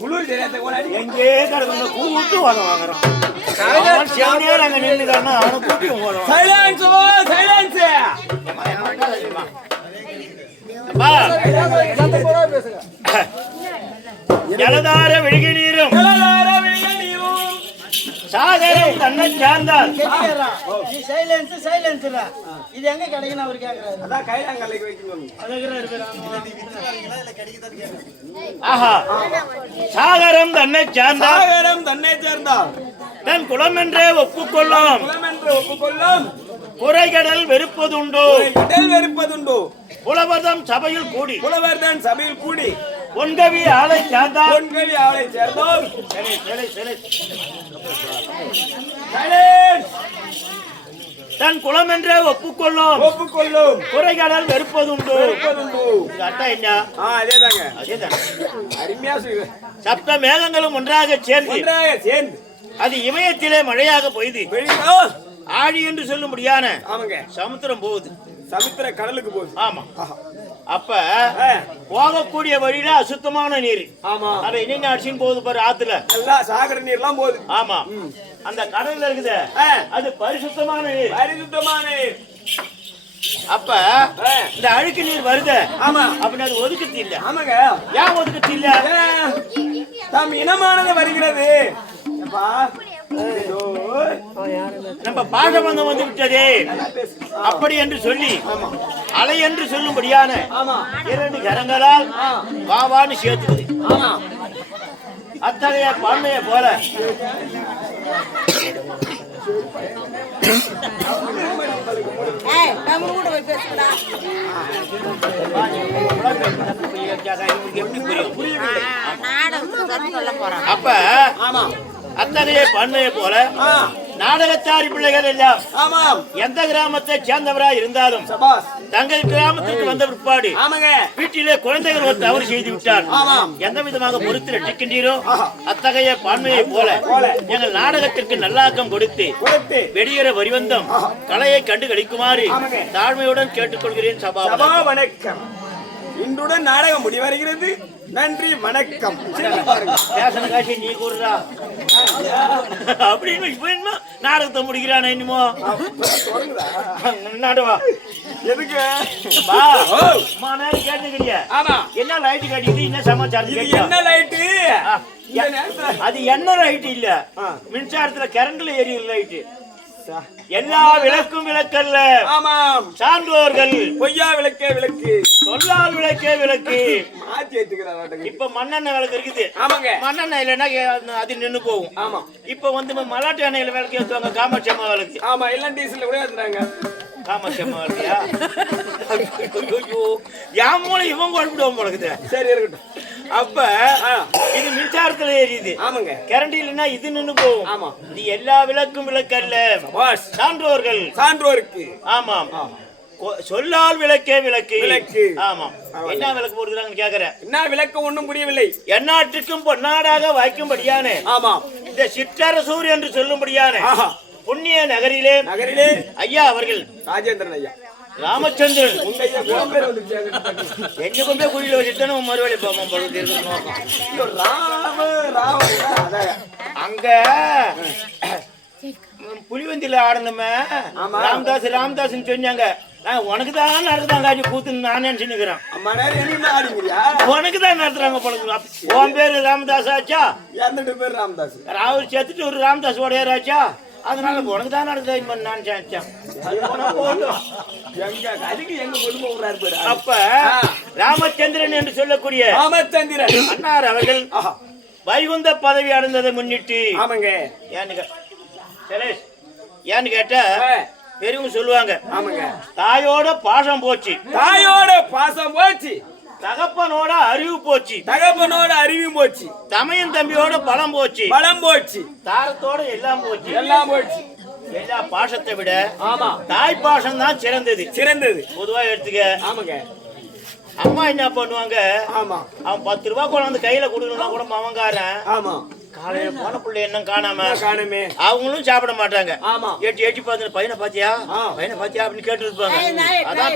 குளிர் தெரியாத எங்கே கிடக்கு கூட்டு வாங்குறோம். ஜலதார விழுகி நீரும் சாகரம் தன்னை சார்ந்தால் இது எங்க கிடைக்கும் அவர் கேக்குறாரு. அதான் கைலாங்கல்லைக்கு வைக்கணும். ஆஹா சாகரம் தன்னை சார்ந்தால் சாகரம் தன்னை சேர்ந்தால் தன் குலம் என்றே ஒப்புக்கொள்ளும் குறைகடல் வெறுப்பதுண்டு புலவர்தம் சபையில் கூடி பொன்கவி ஆளை சேர்ந்தால் தன் குலம் என்றே ஒப்புக்கொள்ளும் குறைகடல் வெறுப்பதுண்டு. சப்த மேகங்களும் ஒன்றாக சேர்ந்து அது இமயத்திலே மழையாக பொய்து ஆழி என்று சொல்ல முடியாத சமுத்திரம் போகுது. சமுத்திர கடலுக்கு போகுது. ஆமா. அப்ப போகக்கூடிய வழியில அசுத்தமான நீர். ஆமா. அதை என்ன அடிச்சுன்னு போகுது பாரு ஆத்துல. எல்லாம் சாகர நீர் எல்லாம் போகுது. ஆமா. அந்த கடல்ல இருக்குது அது பரிசுத்தமான நீர். அப்ப இந்த அழுக்கு நீர் வருது. ஆமா. அப்படின்னு அது ஒதுக்கத்து இல்ல. ஆமாங்க. ஏன் ஒதுக்கத்து இல்ல? தம் இனமானது வருகிறது. நம்ம பாசபந்தம் வந்து விட்டதே அப்படி என்று சொல்லி அலை என்று சொல்லும்படியான இரண்டு கரங்களால் வாவான்னு சேர்த்துக்குது. அத்தகைய பான்மையை போல அப்ப அத்தகைய பன்மையை போல நாடகச்சாரி பிள்ளைகள் எல்லாம் எந்த கிராமத்தை சேர்ந்தவரா இருந்தாலும் தங்கள் கிராமத்திற்கு வந்த பிற்பாடு வீட்டிலே குழந்தைகள் ஒரு தவறு செய்து விட்டார் எந்த விதமாக பொறுத்து ரட்சிக்கின்றீரோ அத்தகைய பான்மையை போல எங்கள் நாடகத்திற்கு நல்லாக்கம் கொடுத்து வெளியேற வரிவந்தம் கலையை கண்டு கழிக்குமாறு தாழ்மையுடன் கேட்டுக்கொள்கிறேன். சபா வணக்கம். இன்றுடன் நாடகம் முடிவருகிறது. நன்றி வணக்கம். காட்சி நீ கூறுறா அப்படின்னு இப்ப நாடகத்தை முடிக்கிறான இன்னுமோ நாடுவா எதுக்கு கேட்டுக்கிறிய என்ன லைட்டு காட்டிக்கிட்டு என்ன சமாச்சாரம் என்ன லைட்டு? அது என்ன லைட் இல்ல மின்சாரத்துல கரண்ட்ல எரியுற லைட்டு. சபாஷா. எல்லா விளக்கும் விளக்கல்ல. ஆமாம். சான்றோர்கள் பொய்யா விளக்கே விளக்கு. சொல்லால் விளக்கே விளக்கு. மாத்தி ஏத்துக்கிறாங்க. இப்ப மண்ணெண்ணெய் விளக்கு இருக்குது. ஆமாங்க. மண்ணெண்ணெய் இல்லைன்னா அது நின்னு போகும். ஆமா. இப்ப வந்து மலாட்டு எண்ணெயில விளக்கு ஏற்றுவாங்க. காமாட்சி அம்மா விளக்கு. ஆமா, எல்லாம் டீசல்ல கூட ஏத்துறாங்க. காமாட்சி அம்மா விளக்கியா? என் மூளை இவன் குழப்பிடுவோம் போலக்குது. சரி இருக்கட்டும். அப்ப இது மின்சாரத்துல எரியுது. ஆமாங்க. கரண்ட் இல்லைன்னா இது நின்னு போகும். ஆமா. இது எல்லா விளக்கும் விளக்கல்ல. சான்றோர்கள் சான்றோருக்கு. ஆமாம். சொல்லால் விளக்கே விளக்கு. விளக்கு. ஆமாம். என்ன விளக்கு போடுறாங்கன்னு கேக்குறேன். என்ன விளக்கு ஒண்ணும் புரியவில்லை. எந்நாட்டுக்கும் பொன்னாடாக வாய்க்கும்படியான. ஆமா. இந்த சிற்றரசூர் என்று சொல்லும்படியான புண்ணிய நகரிலே ஐயா அவர்கள் ராஜேந்திரன் ஐயா ராமச்சந்திரன் உங்க ஐயா கோம்பேர் வந்து எங்க கொண்டு போய் குழியில வச்சுட்டானு மறுவழி பாப்போம் பழுது அங்க புலிவந்தியில ஆடணுமே. ராமதாஸ் சொன்னாங்க. உனக்கு தான் நடக்குதாங்க கூத்துன்னு நான் நினைச்சுக்கிறேன். உனக்கு தான் நடத்துறாங்க போல. உன் பேரு ராமதாஸ் ஆச்சா? பேர் ராமதாஸ். ராகுல் சேர்த்துட்டு ஒரு ராமதாஸ் உடையாராச்சா? அதனால உனக்கு தான் நடக்குது நான் நினைச்சேன். அப்ப ராமச்சந்திரன் என்று சொல்லக்கூடிய ராமச்சந்திரன் அன்னார் அவர்கள் வைகுந்த பதவி அடைந்ததை முன்னிட்டு ஏன்னு கேட்டா பெரியவங்க சொல்லுவாங்க. தாயோட பாசம் போச்சு. தாயோட பாசம் போச்சு. தகப்பனோட அறிவு போச்சு. தகப்பனோட அறிவு போச்சு. தமையன் தம்பியோட பலம் போச்சு. பலம் போச்சு. தாரத்தோட எல்லாம் போச்சு. எல்லாம் போச்சு. எல்லா பாசத்தை விட ஆமா தாய் பாசம் தான் சிறந்தது. சிறந்தது பொதுவா எடுத்துக்க. ஆமாங்க. அம்மா என்ன பண்ணுவாங்க? ஆமா அவன் 10 ரூபாய் கொண்டாந்து கையில கொடுக்கணும்னா கூட மவங்காரன். ஆமா காலையில போன பிள்ளை என்ன காணாம அவங்களும் சாப்பிட மாட்டாங்க. ஆமா எட்டி எட்டி பார்த்து பையனை பாத்தியா அப்படின்னு கேட்டு இருப்பாங்க. அதான்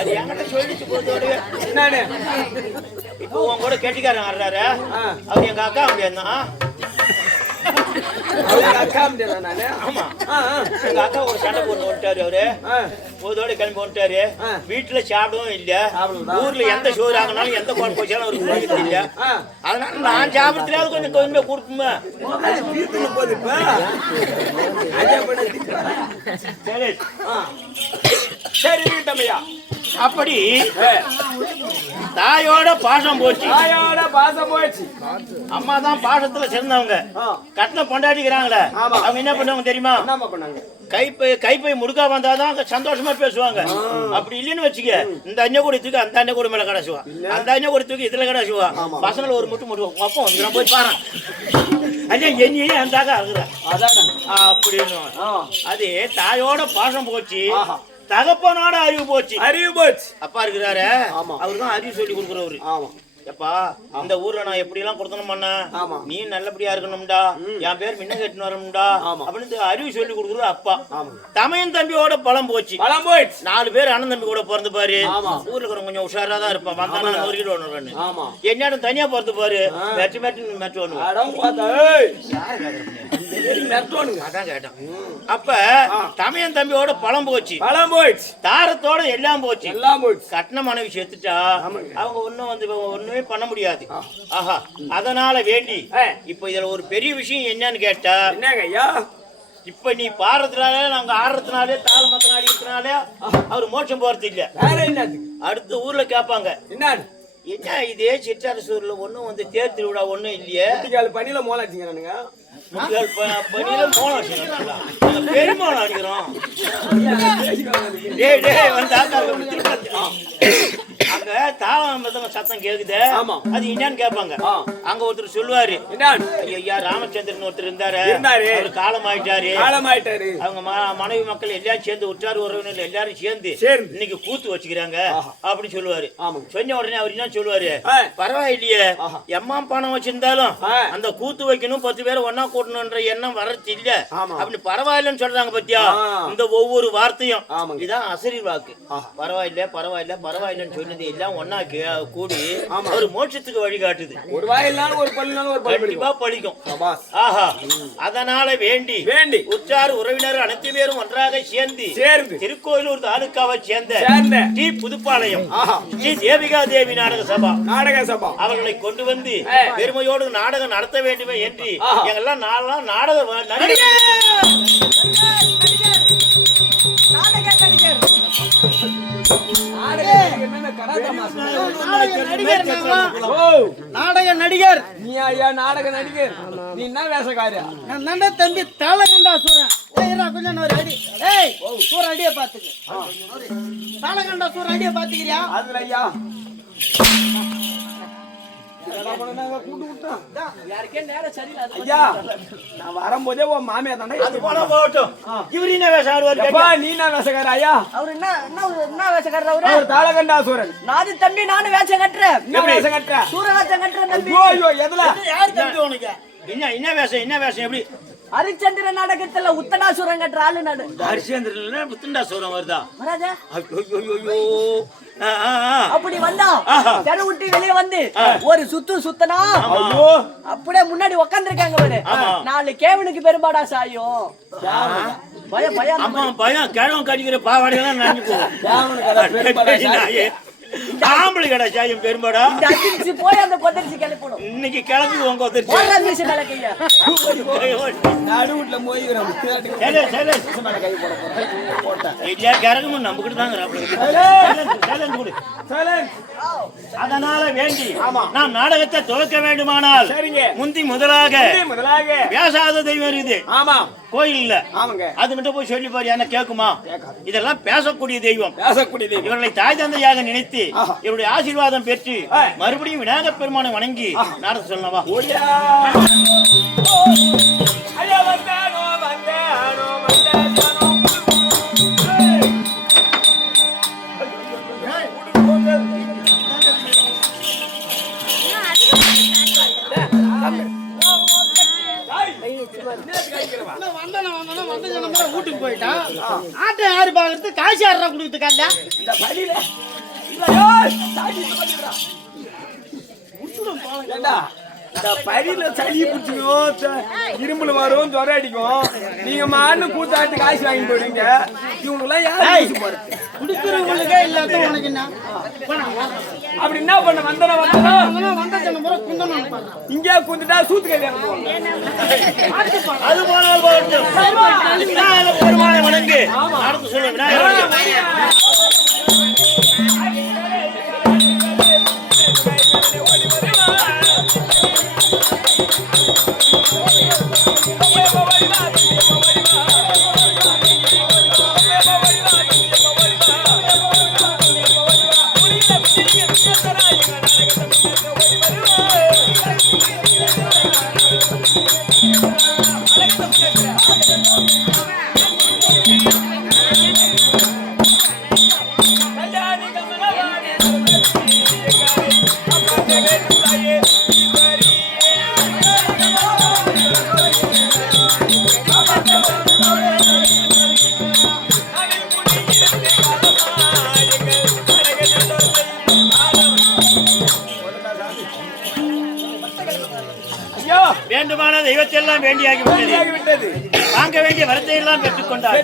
அது என்கிட்ட சொல்லிச்சு போதோடு இப்போ உன் கூட கெட்டிக்காரன் வர்றாரு. அவர் எங்க அக்கா அப்படியா? ஆமா எங்க அக்கா ஒரு சண்டை போட்டு வந்துட்டாரு. அவரு போதோட கிளம்பி வந்துட்டாரு. வீட்டுல சாப்பிடவும் இல்ல. ஊர்ல எந்த சோறு ஆகினாலும் எந்த குழம்பு போச்சாலும் அவருக்கு போகிறது இல்ல. அதனால நான் சாப்பிடத்துல கொஞ்சம் கொஞ்சம் கொடுப்போமே. சரி சரி அப்படி தாயோட பாசம் போச்சு. தாயோட பாசம் போச்சு. அம்மா தான் பாசத்துல சேர்ந்தவங்க. கட்டின கொண்டாடிக்கிறாங்களே அவங்க என்ன பண்ணுவாங்க தெரியுமா? கைப்பை முடுக்கா வந்தாதான் சந்தோஷமா பேசுவாங்க. அப்படி இல்லைன்னு வச்சுக்க இந்த அஞ்ச கூட தூக்கி அந்த அஞ்ச கூட மேல கடைசுவா. அந்த அஞ்ச கூட தூக்கி இதுல கடைசுவா. பசங்களை ஒரு முட்டு அப்போ வந்து போய் பாரு அஞ்சா என்னையே அந்தாக்கா ஆகுற அப்படின்னு. அது தாயோட பாசம் போச்சு. தகப்பனோட அறிவு போச்சு. அறிவு போச்சு. அப்பா இருக்கிறாரு அவருதான் அறிவு சொல்லி கொடுக்குறவரு. எப்பா இந்த ஊர்ல நான் எப்படி எல்லாம் கொடுத்தணும் பண்ண நீ நல்லபடியா இருக்கணும்டா. என் பேர் முன்ன கேட்டு வரணும்டா அப்படின்னு அறிவு சொல்லி கொடுக்குறது அப்பா. தமையன் தம்பியோட பலம் போச்சு. பலம் போயிடுச்சு. 4 பேர் அண்ணன் தம்பி கூட பிறந்து பாரு. ஊர்ல இருக்கிற கொஞ்சம் உஷாரா தான் இருப்பான். வந்தானா நொறுக்கிட்டு ஒண்ணு என்னிடம் தனியா பிறந்து பாரு. மெட்டு ஒண்ணு அதான் கேட்டான். அப்ப தமையன் தம்பியோட பலம் போச்சு. பலம் போயிடுச்சு. தாரத்தோட எல்லாம் போச்சு. எல்லாம் போயிடுச்சு. கட்டின மனைவி செத்துட்டா அவங்க ஒண்ணும் வந்து ஒண்ணுமே பண்ண முடியாது. ஆஹா அதனால வேண்டி இப்ப இதுல ஒரு பெரிய விஷயம் என்னன்னு கேட்டா என்னங்க ஐயா இப்ப நீ பாடுறதுனால நாங்க ஆடுறதுனாலே தாள மத்தம் ஆடிக்கிறதுனாலே அவரு மோட்சம் போறது இல்ல. அடுத்த ஊர்ல கேட்பாங்க என்ன இதே சிற்றரசூர்ல ஒண்ணும் வந்து தேர் திருவிழா ஒண்ணும் இல்லையே. பணியில மோலாச்சிங்க பணியில மோளம் அடிக்கிறோம். பெருமோளம் அடிக்கிறோம். அங்க தாளம் சத்தம் கேக்குது. அது என்னன்னு கேட்பாங்க. அங்க ஒருத்தர் சொல்லுவாரு ஐயா ராமச்சந்திரன் ஒருத்தர் இருந்தாரு. அவரு காலம் ஆயிட்டாரு. அவங்க மனைவி மக்கள் எல்லாரும் சேர்ந்து உற்றார் உறவினர் எல்லாரும் சேர்ந்து இன்னைக்கு கூத்து வச்சுக்கிறாங்க அப்படின்னு சொல்லுவாரு. சொன்ன உடனே அவர் என்ன சொல்லுவாரு? பரவாயில்லையே எம்மா பணம் வச்சிருந்தாலும் அந்த கூத்து வைக்கணும் 10 பேரை ஒன்னா கூட்டணும்ன்ற எண்ணம் வரது இல்ல அப்படின்னு பரவாயில்லன்னு சொல்றாங்க பத்தியா. இந்த ஒவ்வொரு வார்த்தையும் இதுதான் அசரி வாக்கு. பரவாயில்ல பரவாயில்ல பரவாயில்லன்னு சொன்னது எல்லாம் ஒன்னா கூடி ஒரு மோட்சத்துக்கு வழிகாட்டுது. ஒரு வாயிலான ஒரு பல்லுனால ஒரு பல் கண்டிப்பா பழிக்கும். சபாஸ். ஆஹா, அதனால வேண்டி உற்றார் உறவினர் அனைத்து பேரும் ஒன்றாக சேர்ந்து திருக்கோயிலூர் தாலுக்காவை சேர்ந்த டி புதுப்பாளையம் ஸ்ரீ தேவிகா தேவி நாடக சபா அவர்களை கொண்டு வந்து பெருமையோடு நாடகம் நடத்த வேண்டுமே என்று எங்கெல்லாம் நாடக நடிகர். நீ ஐயா நாடக நடிகர். நீ என்ன வேஷக்காரியா? நான் தம்பி தாளகண்டா சூரன். கொஞ்சம் ஒரு அடி. ஏய் சூர அடிய பாத்துக்க. தாளகண்டா சூர அடிய பாத்துக்கிறியா? அதுல ஐயா நான் வரும்போதே உன் மாமியா தானே போகட்டும். இவரு என்ன வேஷம் ஆடுவாரு? நீ என்ன வேஷக்கார ஐயா? அவரு என்ன வேஷக்காரர்? அவரு தாளகண்டாசூரன். நானும் தம்பி நானும் வேஷம் கட்டுறேன். என்ன வேஷம் கட்டுற? சூர வேஷம் கட்டுறேன் தம்பி. ஐயோ எதுல? யார் தம்பி உனக்கு? என்ன வேஷம் எப்படி? ஹரிச்சந்திர நாடகத்துல உத்தனாசுரம் கட்டுற ஆளு நாடு. ஹரிச்சந்திரன் உத்தண்டாசுரம் வருதா? வராதா? ஐயோ அப்படி வந்தா தெரு விட்டு வெளியே வந்து ஒரு சுத்தனா அப்படியே முன்னாடி உக்காந்துருக்காங்க பாரு. 4 கேவனுக்கு பெருமாடா சாயும். பயம் கிழவன் கடிக்கிற பாவாடையெல்லாம் நினைஞ்சு போகும். ஆம்பளை கடை சாயம் பெருமாடா. போய் அந்த கொத்தரிசி கிளப்பணும். இன்னைக்கு கிளம்பி உங்க கொத்தரிசி நடுவுட்ல மோய்கிறோம். கரகமும் நம்பிக்கிட்டு தாங்க. அதனால வேண்டி நாம் நாடகத்தை துவக்க வேண்டுமானால் முந்தி முதலாக பேசாத தெய்வம் இருக்குது கோயில் இல்ல. அது மட்டும் போய் சொல்லி பாரு, என்ன கேக்குமா? இதெல்லாம் பேசக்கூடிய தெய்வம். இவர்களை தாய் தந்தையாக நினைத்து இவருடைய ஆசீர்வாதம் பெற்று மறுபடியும் விநாயகப் பெருமானை வணங்கி நாடகம் சொல்லவா? வீட்டுக்கு போயிட்டான். ஆட்டை யாரு பாக்குறது? காசு யாரா கொடுத்துக்காண்டா? பரியில சளி பிடிச்சிக்கும், இரும்புல வரும், ஜொரம் அடிக்கும். நீங்க மான்னு கூத்தாட்டு காசு வாங்கி போடுவீங்க. இவங்கெல்லாம் யாரு குடுக்கிறவங்களுக்கே இல்லாத உனக்கு என்ன? அப்படி என்ன பண்ண இங்கே குந்துட்டா சூத்து கல்யாணம். அது போனால் பெருமானை வணங்கு நடந்து சொல்ல விநாயகர். வேண்டுமான தெய்வத்தை எல்லாம் வேண்டியாகிவிட்டது. வாங்க வேண்டிய வரத்தை எல்லாம் பெற்றுக்கொண்டார்.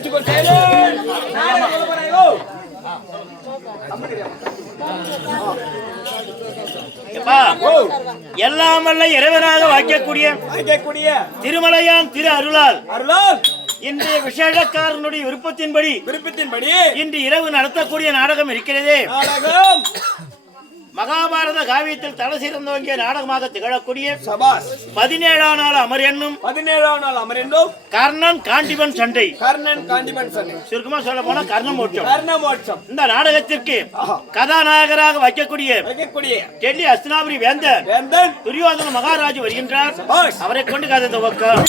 எல்லாம் வல்ல இறைவனாக வாய்க்கக்கூடிய திருமலையான் திரு அருளால் இன்றைய விசேஷக்காரனுடைய விருப்பத்தின்படி இன்று இரவு நடத்தக்கூடிய நாடகம் இருக்கிறதே. மகாபாரத காவியத்தில் தலை சிறந்தவங்கிய நாடகமாக திகழக்கூடிய 17ஆம் நாள் அமர் என்னும் கர்ணன் காண்டிபன் சண்டை. சுருக்கமா சொல்ல போனா கர்ண மோட்சம். இந்த நாடகத்திற்கு கதாநாயகராக வைக்கக்கூடிய டெல்லி அஸ்தினாபுரி வேந்தன் துரியோதன மகாராஜ் வருகின்றார். அவரை கொண்டு கதை துவக்கம்.